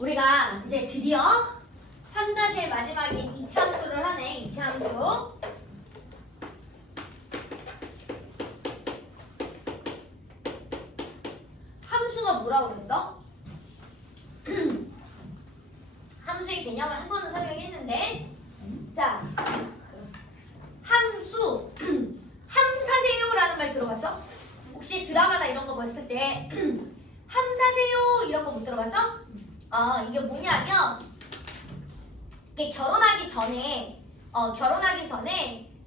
우리가 이제 드디어 3-1 마지막인 이차함수를 하네. 이차함수. 함수가 뭐라고 그랬어? 함수의 개념을 한 번은 설명했는데, 자, 함수, 함사세요라는 말 들어봤어? 혹시 드라마나 이런 거 봤을 때 함사세요 이런 거 못 들어봤어? 이게 뭐냐면 이게 결혼하기 전에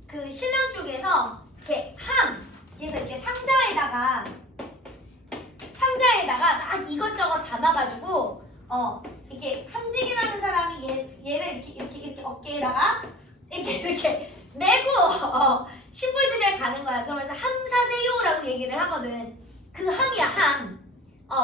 그 신랑 쪽에서 이렇게 그래서 이렇게 상자에다가 막 이것저것 담아가지고 이렇게 함직이라는 사람이 얘를 이렇게 어깨에다가 이렇게 메고 신부집에 가는 거야. 그러면서 함사세요라고 얘기를 하거든. 그 함이야, 함.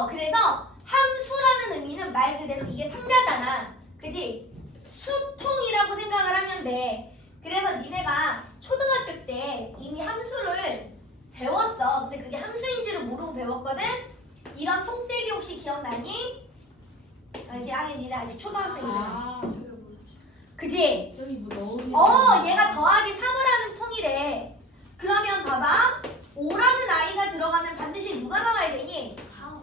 그래서 함수라는 의미는 말 그대로 이게 상자잖아. 그지? 수통이라고 생각을 하면 돼. 그래서 니네가 초등학교 때 이미 함수를 배웠어. 근데 그게 함수인지를 모르고 배웠거든? 이런 통떼기 혹시 기억나니? 이게 니네 아직 초등학생이잖아. 저기 뭐야? 그지? 저기 뭐 넣으면 얘가 더하기 3을 하는 통이래. 그러면 봐봐. 5라는 아이가 들어가면 반드시 누가 나와야 되니?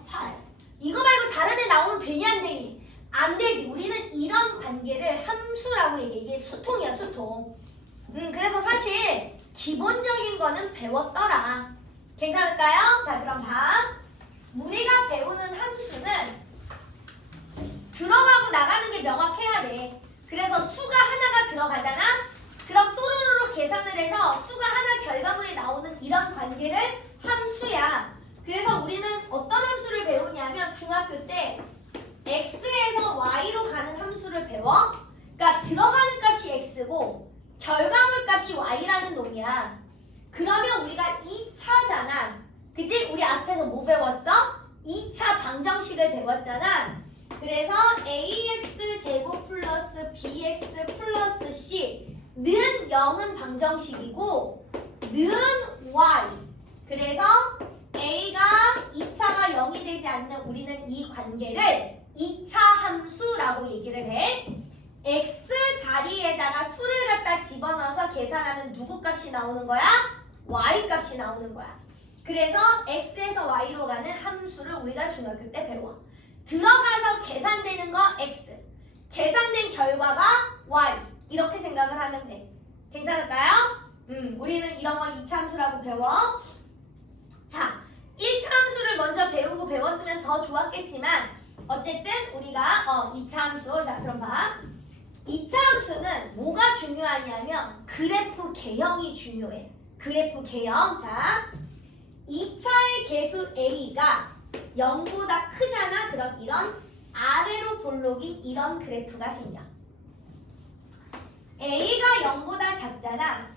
8. 이거 말고 다른 애 나오면 되니 안 되니? 안 되지. 우리는 이런 관계를 함수라고 얘기해. 이게 수통이야, 수통. 그래서 사실 기본적인 거는 배웠더라. 괜찮을까요? 자, 그럼 봐. 우리가 배우는 함수는 들어가고 나가는 게 명확해야 돼. 그래서 수가 하나가 들어가잖아? 그럼 또르르 계산을 해서 수가 하나 결과물이 나오는 이런 관계를 함수야. 그래서 우리는 어떤 함수를 배우냐면 중학교 때 x에서 y로 가는 함수를 배워. 그러니까 들어가는 값이 x고 결과물 값이 y라는 놈이야. 그러면 우리가 2차잖아. 그치? 우리 앞에서 뭐 배웠어? 2차 방정식을 배웠잖아. 그래서 ax 제곱 플러스 bx 플러스 c는 0은 방정식이고 는 y. 그래서 a가 2차가 0이 되지 않는 우리는 이 관계를 2차 함수라고 얘기를 해. x 자리에다가 수를 갖다 집어넣어서 계산하면 누구 값이 나오는 거야? y 값이 나오는 거야. 그래서 x에서 y로 가는 함수를 우리가 중학교 때 배워. 들어가서 계산되는 거 x, 계산된 결과가 y. 이렇게 생각을 하면 돼. 괜찮을까요? 우리는 이런 걸 2차 함수라고 배워. 자, 1차 함수를 먼저 배우고 배웠으면 더 좋았겠지만 어쨌든 우리가 2차 함수. 자, 그럼 봐. 2차 함수는 뭐가 중요하냐면 그래프 개형이 중요해. 그래프 개형. 자, 2차의 계수 a가 0보다 크잖아. 그럼 이런 아래로 볼록인 이런 그래프가 생겨. a가 0보다 작잖아.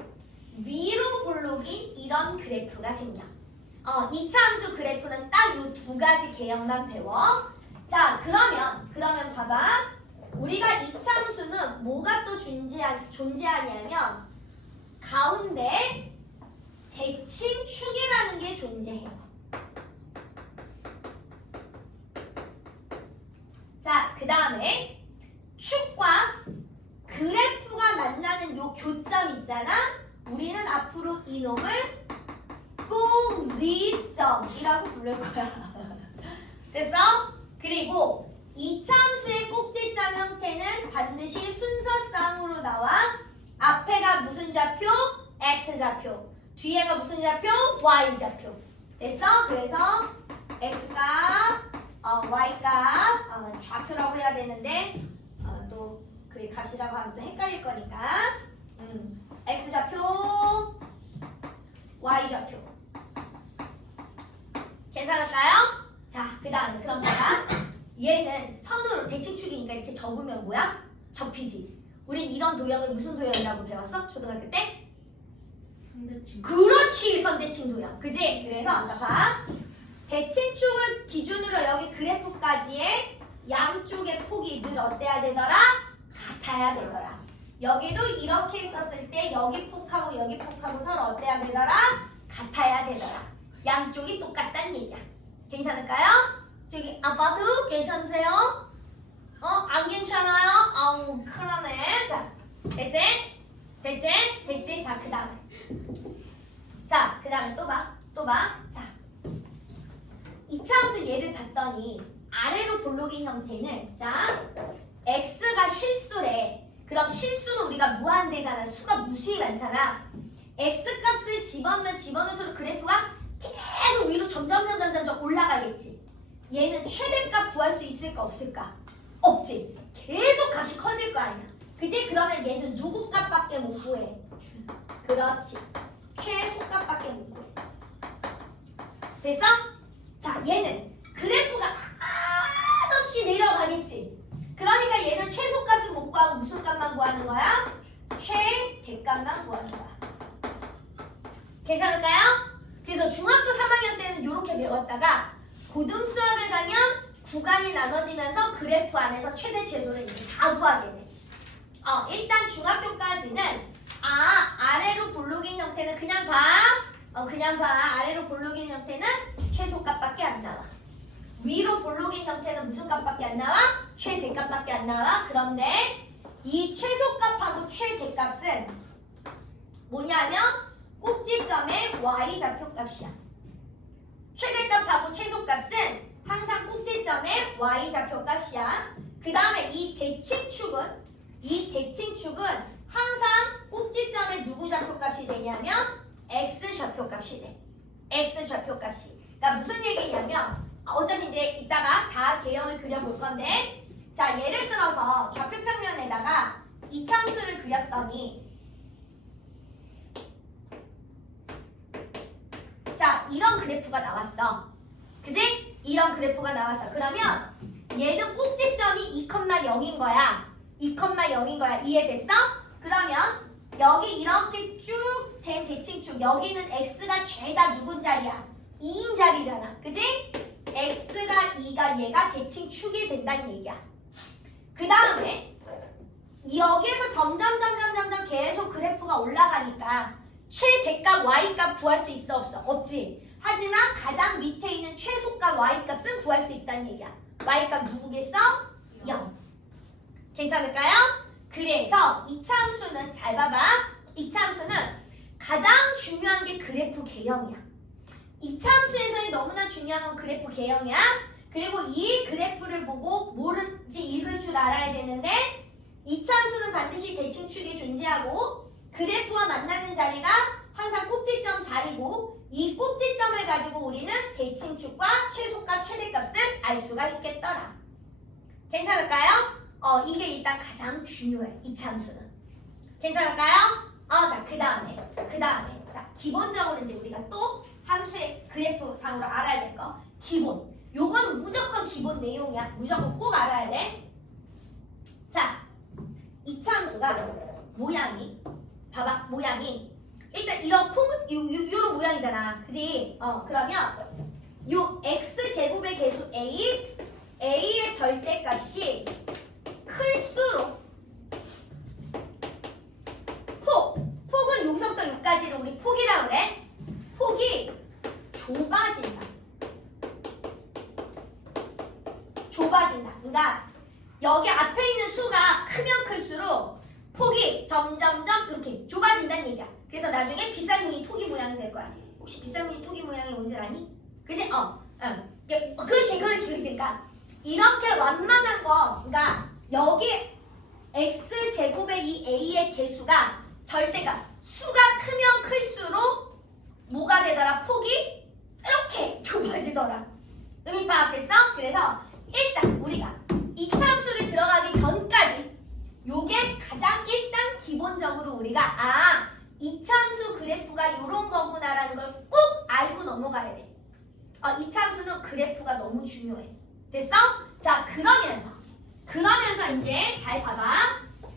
위로 볼록인 이런 그래프가 생겨. 2차 함수 그래프는 딱 이 두 가지 개형만 배워. 자, 그러면 봐봐. 우리가 2차 함수는 뭐가 또 존재하냐면 가운데 대칭축이라는 게 존재해요. 자, 그 다음에 축과 그래프가 만나는 요 교점 있잖아. 우리는 앞으로 이놈을 꼭지점이라고 부를 거야. 됐어? 그리고 2차 함수의 꼭지점 형태는 반드시 순서쌍으로 나와. 앞에가 무슨 좌표? x좌표. 뒤에가 무슨 좌표? y좌표. 됐어? 그래서 x가 y가 좌표라고 해야 되는데 또 그래 값이라고 하면 또 헷갈릴 거니까 x좌표, y좌표. 괜찮을까요? 자, 그 다음에 그럼 봐봐. 얘는 선으로 대칭축이니까 이렇게 접으면 뭐야? 접히지. 우린 이런 도형을 무슨 도형이라고 배웠어? 초등학교 때? 선대칭. 그렇지, 선대칭 도형. 그지? 그래서 자, 봐. 대칭축을 기준으로 여기 그래프까지의 양쪽의 폭이 늘 어때야 되더라? 같아야 되더라. 여기도 이렇게 했었을 때 여기 폭하고 여기 폭하고 서로 어때야 되더라? 같아야 되더라. 양쪽이 똑같다는 얘기야. 괜찮을까요? 저기 아빠도 괜찮으세요? 안 괜찮아요? 아우, 큰일 나네. 자, 됐지? 됐지? 됐지? 자, 그 다음에. 자, 그 다음에 또 봐. 또 봐. 자. 이차함수 얘를 봤더니 아래로 볼록인 형태는 자 x가 실수래. 그럼 실수는 우리가 무한대잖아. 수가 무수히 많잖아. x 값을 집어넣으면 집어넣을수록 그래프가 계속 위로 점점 올라가겠지. 얘는 최대값 구할 수 있을까 없을까? 없지. 계속 값이 커질 거 아니야. 그지? 그러면 얘는 누구 값밖에 못 구해? 그렇지. 최소값밖에 못 구해. 됐어? 자, 얘는 그래프가 한없이 내려가겠지. 그러니까 얘는 최소값을 못 구하고 무슨 값만 구하는 거야? 최대값만 구하는 거야. 괜찮을까요? 그래서 중학교 3학년 때는 이렇게 배웠다가 고등수학을 가면 구간이 나눠지면서 그래프 안에서 최대 최소를 이제 다 구하게 돼. 일단 중학교까지는 아래로 볼록인 형태는 그냥 봐. 그냥 봐. 아래로 볼록인 형태는 최소값밖에 안 나와. 위로 볼록인 형태는 무슨 값밖에 안 나와? 최대값밖에 안 나와. 그런데 이 최소값하고 최대값은 뭐냐면 꼭지점의 y좌표값이야. 최대값하고 최소값은 항상 꼭지점의 y좌표값이야. 그 다음에 이 대칭축은 항상 꼭지점의 누구 좌표값이 되냐면 x좌표값이 돼. x좌표값이. 그러니까 무슨 얘기냐면 어차피 이제 이따가 다 개형을 그려볼 건데 자 예를 들어서 좌표평면에다가 이차함수를 그렸더니 자 이런 그래프가 나왔어. 그지? 이런 그래프가 나왔어. 그러면 얘는 꼭지점이 2,0인 거야. 2,0인 거야. 이해됐어? 그러면 여기 이렇게 쭉 된 대칭축 여기는 x가 죄다 누군 자리야? 2인 자리잖아. 그지? x가 2가 얘가 대칭축이 된다는 얘기야. 그 다음에 여기에서 점점 계속 그래프가 올라가니까 최대값 y값 구할 수 있어 없어? 없지. 하지만 가장 밑에 있는 최소값 y값은 구할 수 있다는 얘기야. y값 누구겠어? 0. 괜찮을까요? 그래서 이차함수는 잘 봐봐. 이차함수는 가장 중요한 게 그래프 개형이야. 이차함수에서의 너무나 중요한 건 그래프 개형이야. 그리고 이 그래프를 보고 뭐든지 읽을 줄 알아야 되는데 이차함수는 반드시 대칭축이 존재하고 그래프와 만나는 자리가 항상 꼭지점 자리고 이 꼭지점을 가지고 우리는 대칭축과 최소값, 최대값을 알 수가 있겠더라. 괜찮을까요? 이게 일단 가장 중요해. 이차함수는. 괜찮을까요? 자, 그 다음에. 자, 기본적으로 이제 우리가 또 함수의 그래프 상으로 알아야 될 거. 기본. 요건 무조건 기본 내용이야. 무조건 꼭 알아야 돼. 자, 이차함수가 모양이, 봐봐, 모양이. 일단 이런 요런 모양이잖아. 그지? 그러면 요 x제곱의 개수 a의 절대값이 클수록 폭은 여기서부터 여기까지를 우리 폭이라고 그래. 폭이 좁아진다. 그러니까 여기 앞에 있는 수가 크면 클수록 폭이 점점 이렇게 좁아진다는 얘기야. 그래서 나중에 빗살무늬 토기 모양이 될 거야. 혹시 빗살무늬 토기 모양이 뭔지 아니? 그지? 그렇지. 그러니까 이렇게 완만한 거, 그러니까 여기 x제곱의 이 a의 개수가 절대가 수가 크면 클수록 뭐가 되더라? 폭이 이렇게 좁아지더라. 의미 파악됐어? 그래서 일단 우리가 이차함수를 들어가기 전까지 요게 가장 일단 기본적으로 우리가 이차함수 그래프가 이런 거구나라는 걸 꼭 알고 넘어가야 돼. 이차함수는 그래프가 너무 중요해. 됐어? 자, 그러면서 이제 잘 봐봐.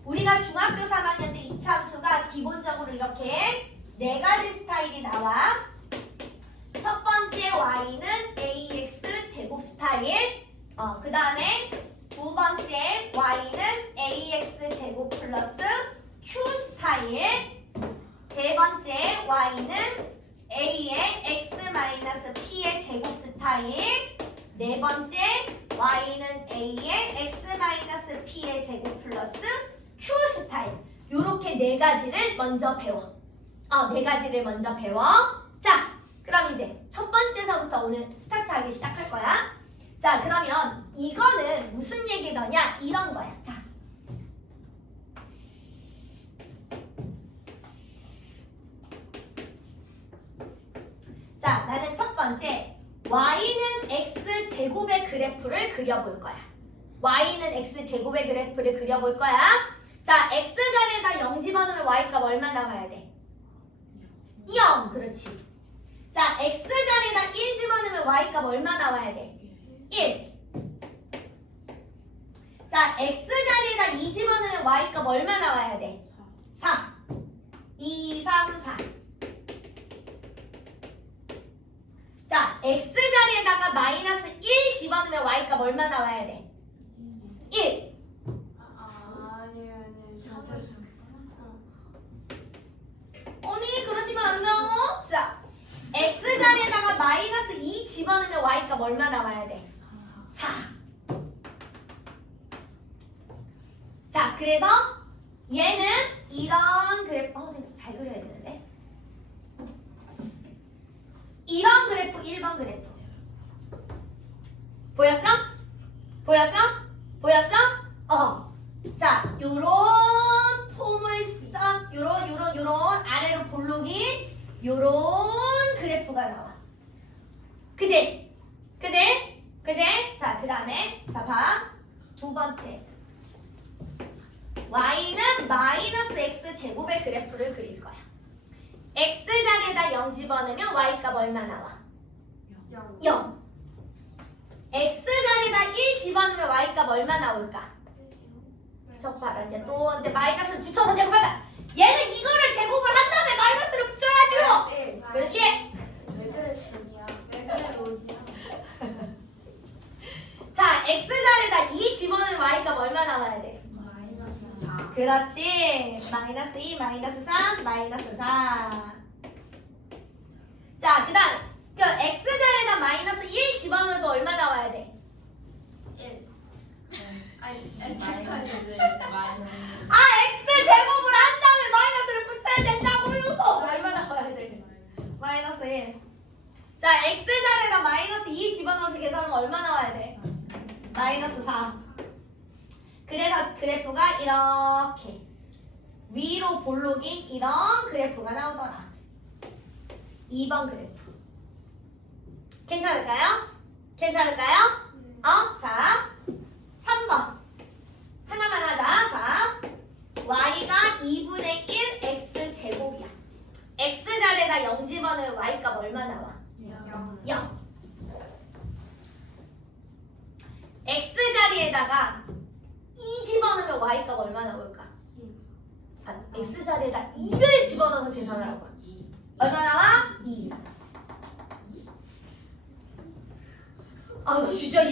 우리가 중학교 3학년 때 이차함수가 기본적으로 이렇게 4가지 스타일이 나와. 첫 번째 y는 ax 제곱 스타일. 그 다음에 두 번째 y는 ax 제곱 플러스 q 스타일. 세 번째 y는 a의 x 마이너스 p의 제곱 스타일. 네 번째 y는 a의 x-p의 제곱 플러스 q 스타일. 요렇게 네 가지를 먼저 배워. 네 가지를 먼저 배워. 자, 그럼 이제 첫 번째서부터 오늘 스타트하기 시작할 거야. 자, 그러면 이거는 무슨 얘기더냐? 이런 거야. 자, 나는 첫 번째 y는 x제곱의 그래프를 그려볼 거야. y는 x제곱의 그래프를 그려볼 거야. 자, x자리에다 0 집어넣으면 y값 얼마 나와야 돼? 0. 그렇지. 자, x자리에다 1 집어넣으면 y값 얼마 나와야 돼? 1. 자, x자리에다 2 집어넣으면 y값 얼마 나와야 돼? 4. 2, 3, 4. 자, x자리에다가 마이너스 1 집어넣으면 y값 얼마 나와야 돼? 1. 아니, 그러시면 안 돼요. 자, x자리에다가 마이너스 2 집어넣으면 y값 얼마 나와야 돼? 4. 자, 그래서 얘는 이런 그래프, 진짜 잘 그려야 되는데. 이런 그래프, 1번 그래프. 보였어? 보였어? 보였어? 자, 요런 폼을 쓴, 요런 아래로 볼록이 요런 그래프가 나와. 그지? 그지? 그지? 자, 그 다음에, 자, 봐. 두 번째. y는 마이너스 x 제곱의 그래프를 그릴 거야. x자리에다 0 집어넣으면 y값 얼마 나와? 0. x자리에다 1 집어넣으면 y값 얼마 나올까? 저 봐라. 이제 마이너스를 붙여서 제곱하다. 얘는 이거를 제곱을 한 다음에 마이너스를 붙여야죠. 그렇지? 왜 그래 지금이야? 왜 그래 로지야? 자, x자리에다 2 집어넣으면 y값 얼마 나와야 돼? 마이너스 4. 그렇지. 마이너스 2, 마이너스 3, 마이너스 4. 자, 그 다음 x자리에다 마이너스 1 집어넣어도 얼마 나와야 돼? 1. 아니, 마이너스. x 제곱을 한 다음에 마이너스를 붙여야 된다고요. 얼마 나와야 돼? 마이너스 1. 자, x자리에다 마이너스 2 집어넣어서 계산하면 얼마 나와야 돼? 마이너스 4. 그래서 그래프가 이렇게 위로 볼록인 이런 그래프가 나오더라. 2번 그래프. 괜찮을까요? 괜찮을까요? 자, 3번. 하나만 하자. 자, y가 2분의 1 x제곱이야. x자리에다 0 집어넣으면 y값 얼마 나와? 0. x자리에다가 2 집어넣으면 y값 얼마 나올까? x자리에다 2를 집어넣어서 계산하라고. 얼마 나와? 2. 진짜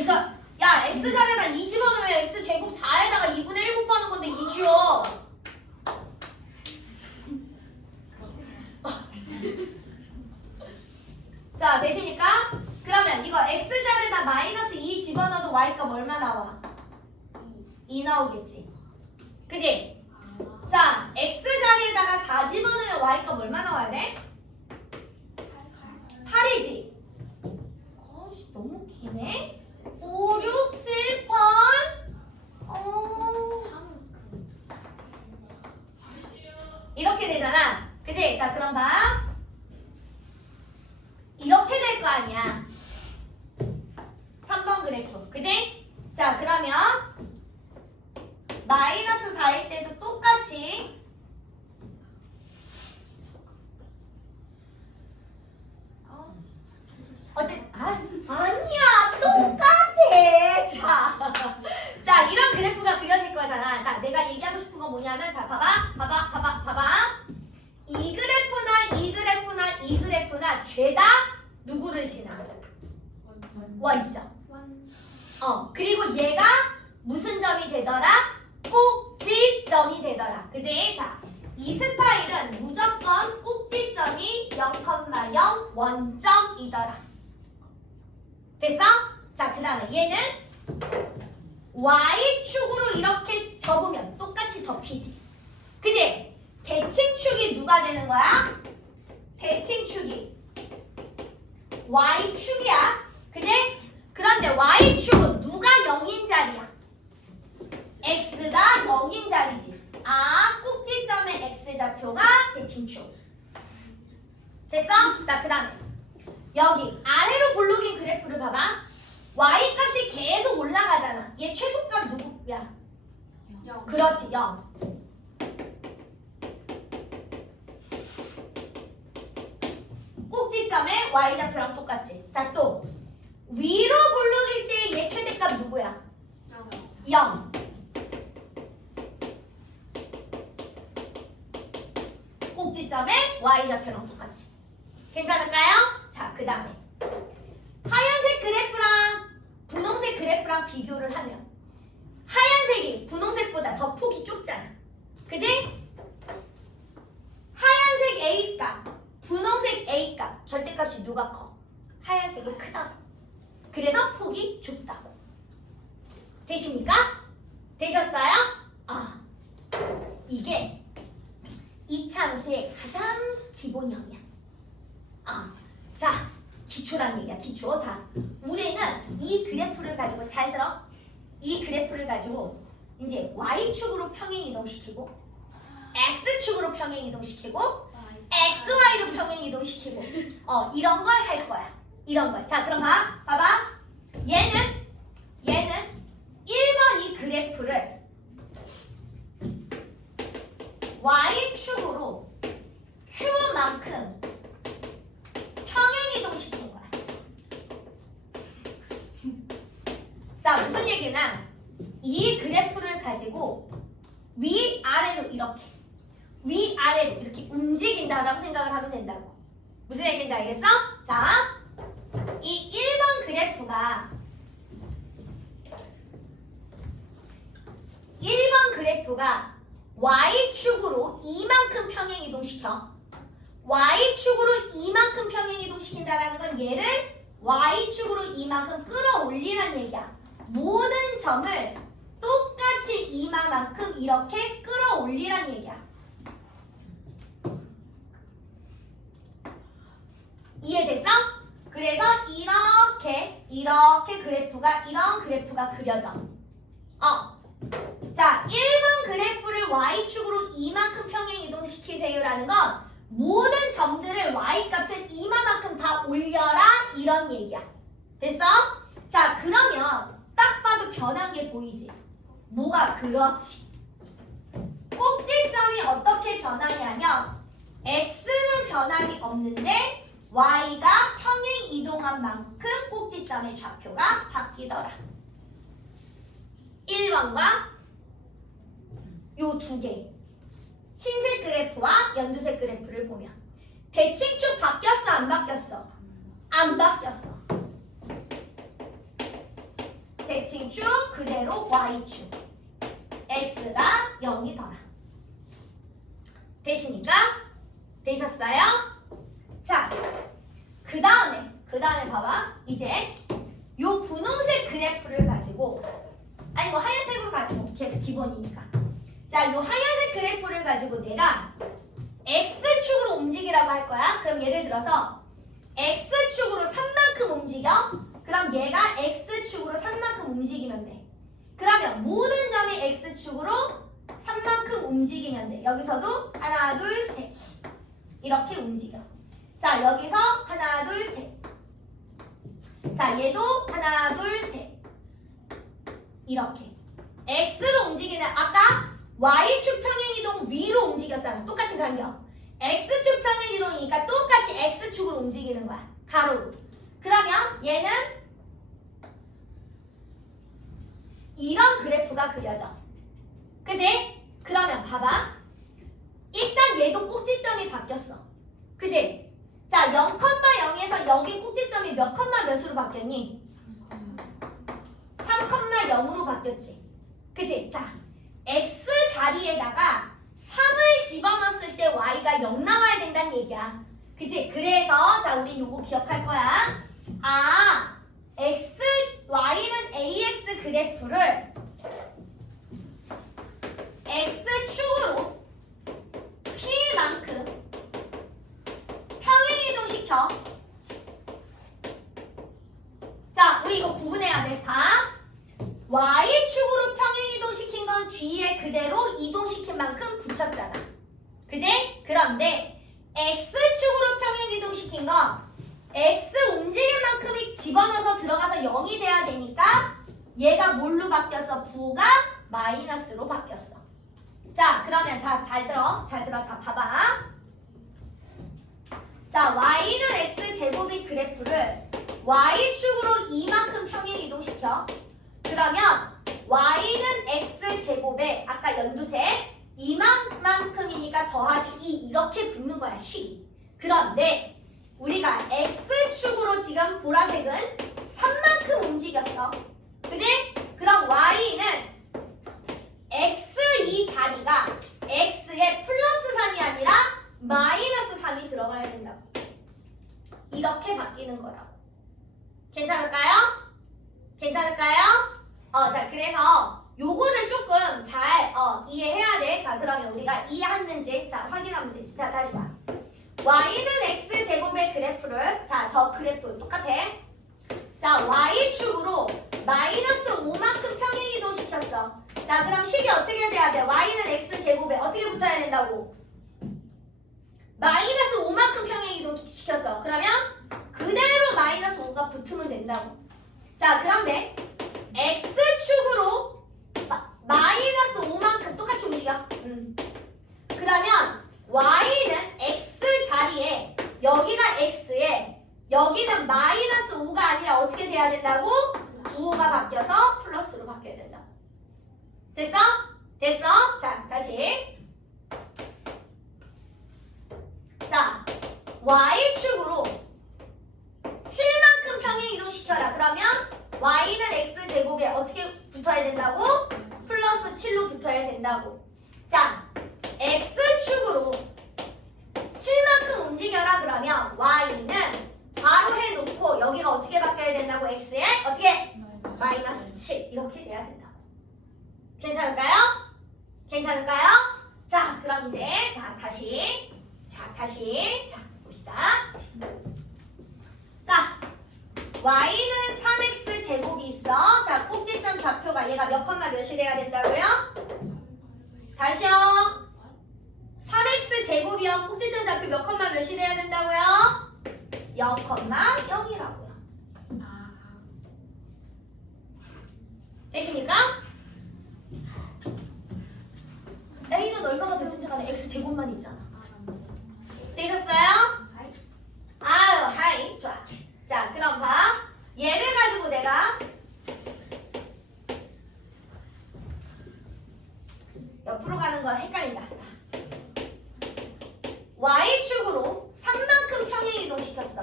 야, x자리에다 2 집어넣으면 x제곱 4에다가 2분의 1 곱하는 건데 2죠. 자, 되십니까? 그러면 이거 x자리에다 마이너스 2 집어넣어도 y값 얼마 나와? 2 나오겠지. 그지? 자, x자리에다가 4 집어넣으면 y값 얼마 나와야 돼? 8이지. 너무 기네. 5, 6, 7, 8. 이렇게 되잖아. 그지? 자, 그럼 봐. 이렇게 될 거 아니야. 3번 그래프. 그지? 자, 그러면 마이너스 4일 때도 똑같이 아니야, 똑같아. 자, 이런 그래프가 그려질 거잖아. 자, 내가 얘기하고 싶은 건 뭐냐면, 자, 봐봐. 이 그래프나 죄다 누구를 지나죠? Y점. 그리고 얘가 무슨 점이 되더라? 꼭지점이 되더라. 그지? 자, 이 스타일은 무조건 꼭지점이 0,0 원점이더라. 됐어? 자, 그 다음에 얘는 y축으로 이렇게 접으면 똑같이 접히지. 그지? 대칭축이 누가 되는 거야? 대칭축이 y축이야. 그지? 그런데 y축은 누가 0인 자리야? x가 0인 자리지. 아, 꼭지점의 x좌표가 대칭축. 됐어? 자, 그 다음에 여기 아래로 볼록인 그래프를 봐봐. y 값이 계속 올라가잖아. 얘 최소값 누구야? 0. 그렇지, 0. 꼭지점의 y좌표랑 똑같지. 자, 또 위로 볼록일 때 얘 최대값 누구야? 0. 꼭지점의 y좌표랑 똑같이. 괜찮을까요? 자, 그 다음에 하얀색 그래프랑 분홍색 그래프랑 비교를 하면 하얀색이 분홍색보다 더 폭이 좁잖아. 그지? 하얀색 A값, 분홍색 A값 절대값이 누가 커? 하얀색이 크다. 그래서 폭이 좁다고. 되십니까? 되셨어요? 아, 이게 이차함수의 가장 기본형이야. 자, 기초란 얘기야, 기초. 자, 우리는 이 그래프를 가지고, 잘 들어. 이 그래프를 가지고 이제 y축으로 평행 이동시키고 x축으로 평행 이동시키고 xy로 평행 이동시키고 이런 걸 할 거야. 이런 걸. 자, 그럼 봐봐. 얘는 1번 이 그래프를 y축으로 q만큼 평행 이동시킨 거야. 자, 무슨 얘기냐? 이 그래프를 가지고 위아래로 이렇게 움직인다라고 생각을 하면 된다고. 무슨 얘기인지 알겠어? 자, 이 1번 그래프가 y축으로 이만큼 평행 이동시켜. y축으로 이만큼 평행 이동시킨다라는 건 얘를 y축으로 이만큼 끌어올리란 얘기야. 모든 점을 똑같이 이만큼 이렇게 끌어올리란 얘기야. 이해됐어? 그래서 이렇게 그래프가, 이런 그래프가 그려져. 자, 1번 그래프를 y축으로 이만큼 평행 이동시키세요라는 건 모든 점들을 y값을 이만큼 다 올려라, 이런 얘기야. 됐어? 자, 그러면 딱 봐도 변한 게 보이지? 뭐가? 그렇지. 꼭지점이 어떻게 변하냐면 x는 변함이 없는데 y가 평행 이동한 만큼 꼭지점의 좌표가 바뀌더라. 1번과 요 두 개, 흰색 그래프와 연두색 그래프를 보면 대칭축 바뀌었어, 안 바뀌었어? 안 바뀌었어. 대칭축 그대로 y축, x가 0이더라. 되십니까? 되셨어요? 자, 그 다음에 봐봐. 이제 요 분홍색 그래프를 가지고, 아니 뭐 하얀색으로 가지고 계속 기본이니까. 자, 요 하얀색 그래프를 가지고 내가 x축으로 움직이라고 할 거야. 그럼 예를 들어서 x축으로 3만큼 움직여. 그럼 얘가 x축으로 3만큼 움직이면 돼. 그러면 모든 점이 x축으로 3만큼 움직이면 돼. 여기서도 하나, 둘, 셋 이렇게 움직여. 자, 여기서 하나, 둘, 셋. 자, 얘도 하나, 둘, 셋 이렇게 x로 움직이는, 아까 y축 평행 이동 위로 움직였잖아. 똑같은 간격. x축 평행 이동이니까 똑같이 x축으로 움직이는 거야. 가로로. 그러면 얘는 이런 그래프가 그려져. 그지? 그러면 봐봐. 일단 얘도 꼭지점이 바뀌었어. 그지? 자, 0,0에서 여기 꼭지점이 몇 컴마 몇으로 바뀌었니? 3,0으로 바뀌었지. 그지? 자, x 자리에다가 3을 집어넣었을 때 y가 0 나와야 된다는 얘기야. 그치? 그래서 자, 우리 요거 기억할 거야. y는 ax 그래프를 x축으로 p만큼 평행이동시켜. 자, 우리 이거 구분해야 돼. 봐. y축으로 평행이동시킨 건 뒤에 그대로 이동시킨 만큼 붙였잖아. 그지? 그런데 x축으로 평행이동시킨 건 x 움직일 만큼이 집어넣어서 들어가서 0이 돼야 되니까 얘가 뭘로 바뀌었어? 부호가 마이너스로 바뀌었어. 자, 그러면 잘 들어. 자, 봐봐. 자, y는 x제곱의 그래프를 y축으로 이만큼 평행 이동시켜. 그러면 y는 x제곱에 아까 연두색 이만큼이니까 더하기 2 이렇게 붙는 거야, 식이. 그런데 우리가 x축으로 지금 보라색은 3만큼 움직였어. 그지? 그럼 y는 x 이 자리가 x의 플러스 3이 아니라 마이너스 3이 들어가야 된다고. 이렇게 바뀌는 거라고. 괜찮을까요? 자, 그래서 요거를 조금 잘 이해해야 돼. 자, 그러면 우리가 이해했는지 자 확인하면 되지. 자, 다시 봐. y는 x제곱의 그래프를 자, 저 그래프 똑같아. 자, y축으로 마이너스 5만큼 평행이동 시켰어. 자, 그럼 식이 어떻게 돼야 돼? y는 x제곱에 어떻게 붙어야 된다고? 마이너스 5만큼 평행이동 시켰어. 그러면 그대로 마이너스 5가 붙으면 된다고. 자, 그런데 x축으로 마이너스 5만큼 똑같이 움직여. 그러면 y는 x 자리에 여기가 x에 여기는 마이너스 5가 아니라 어떻게 돼야 된다고? 9가 바뀌어서 플러스로 바뀌어야 된다. 됐어? 자, 다시. 자, y축으로 7만큼 평행 이동시켜라. 그러면 y는 x제곱에 어떻게 붙어야 된다고? 플러스 7로 붙어야 된다고. 자, x축으로 7만큼 움직여라. 그러면 y는 바로 해놓고 여기가 어떻게 바뀌어야 된다고? x에 어떻게? 마이너스 7 이렇게 돼야 된다고. 괜찮을까요? 자, 그럼 이제 다시 봅시다. 자, y는 3x 제곱이 있어. 자, 꼭지점 좌표가 얘가 몇 컴마 몇이 돼야 된다고요? 다시요. 3x 제곱이요. 꼭지점 좌표 몇 컴마 몇이 돼야 된다고요? 0,0이라고요. 되십니까? a는 얼마가 됐든지 간에 x 제곱만 있잖아. 되셨어요? 아유, 하이. 좋아. 자, 그럼 봐. 얘를 가지고 내가 옆으로 가는 거 헷갈린다. 자, y축으로 3만큼 평행 이동시켰어.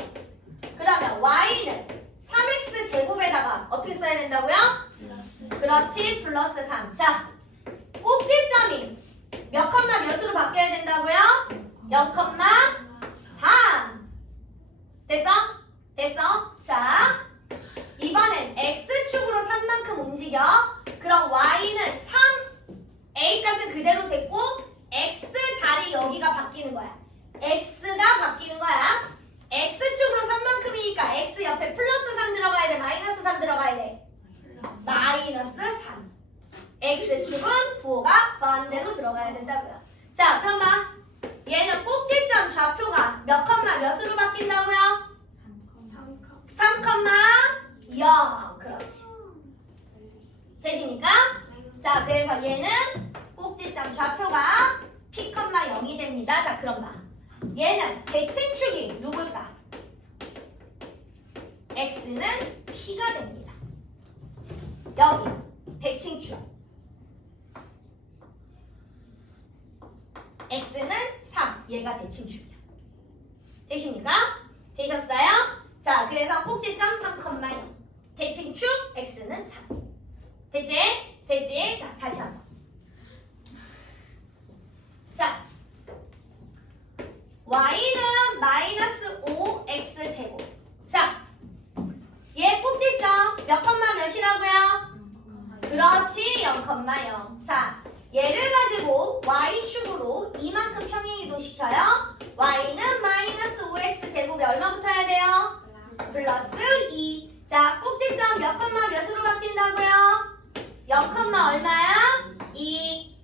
그러면 y는 3x 제곱에다가 어떻게 써야 된다고요? 그렇지, 플러스 3. 자, 꼭지점이 몇 컴마 몇으로 바뀌어야 된다고요? 0,3. 됐어? 자, 이번엔 x축으로 3만큼 움직여. 그럼 y는 3, a 값은 그대로 됐고 x 자리 여기가 바뀌는 거야. x가 바뀌는 거야. x축으로 3만큼이니까 x 옆에 플러스 3 들어가야 돼? 마이너스 3 들어가야 돼? 마이너스 3. x축은 부호가 반대로 들어가야 된다고요. 자, 그럼 봐. 얘는 꼭지점 좌표가 몇 컴마 몇으로 바뀐다고요? 3,0. 그렇지. 되십니까? 자, 그래서 얘는 꼭지점 좌표가 p,0이 됩니다. 자, 그럼 봐. 얘는 대칭축이 누굴까? x는 p가 됩니다. 여기 대칭축. x는 3. 얘가 대칭축이야. 되십니까? 되셨어요? 자, 그래서 꼭지점 3,0. 대칭축 x는 3. 되지? 자, 다시 한번. 자, y는 마이너스 5x 제곱. 자, 얘 꼭지점 0,0. 자, 얘를 가지고 y축으로 이만큼 평행이동 시켜요. y는 마이너스 5x 제곱이 얼마 붙어야 돼요? 플러스 2. 자, 꼭지점 몇 컴마 몇으로 바뀐다고요? 0 컴마 얼마야? 2.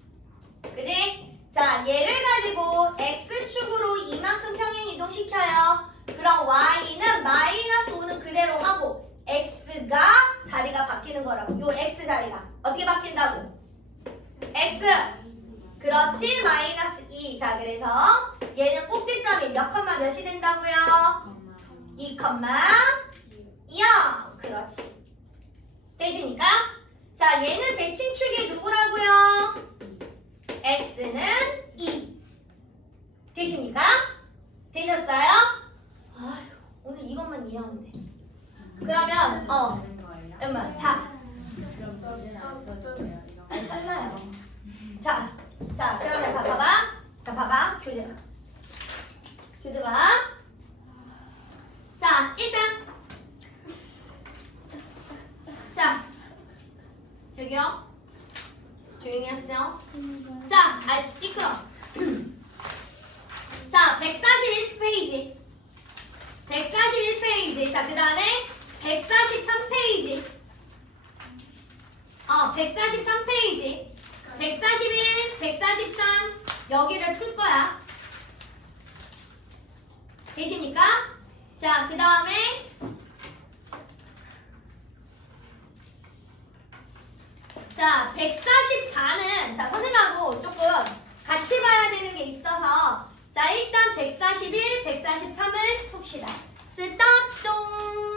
그지? 자, 얘를 가지고 x축으로 이만큼 평행 이동시켜요. 그럼 y는 마이너스 5는 그대로 하고 x가 자리가 바뀌는 거라고. 요 x 자리가 어떻게 바뀐다고? x. 그렇지, 마이너스 2. 자, 그래서 얘는 꼭지점이 몇 컴마 몇이 된다고요? 2 컴마 0. 그렇지. 되십니까? 자, 얘는 대칭축이 누구라고요? x는 2. 되십니까? 되셨어요? 아휴, 오늘 이것만 이해하면 돼. 그러면 엄마, 자, 설마요. 자, 그러면 자 봐봐, 교재 봐. 자, 일단, 자, 저기요, 조용히 하세요. 자, 시끄러. 자, 141페이지. 141페이지. 자, 그 다음에 143페이지. 143페이지. 141, 143. 여기를 풀 거야. 되십니까? 자, 그 다음에 자, 144는 자, 선생님하고 조금 같이 봐야 되는 게 있어서 자, 일단 141, 143을 풉시다. 스타트!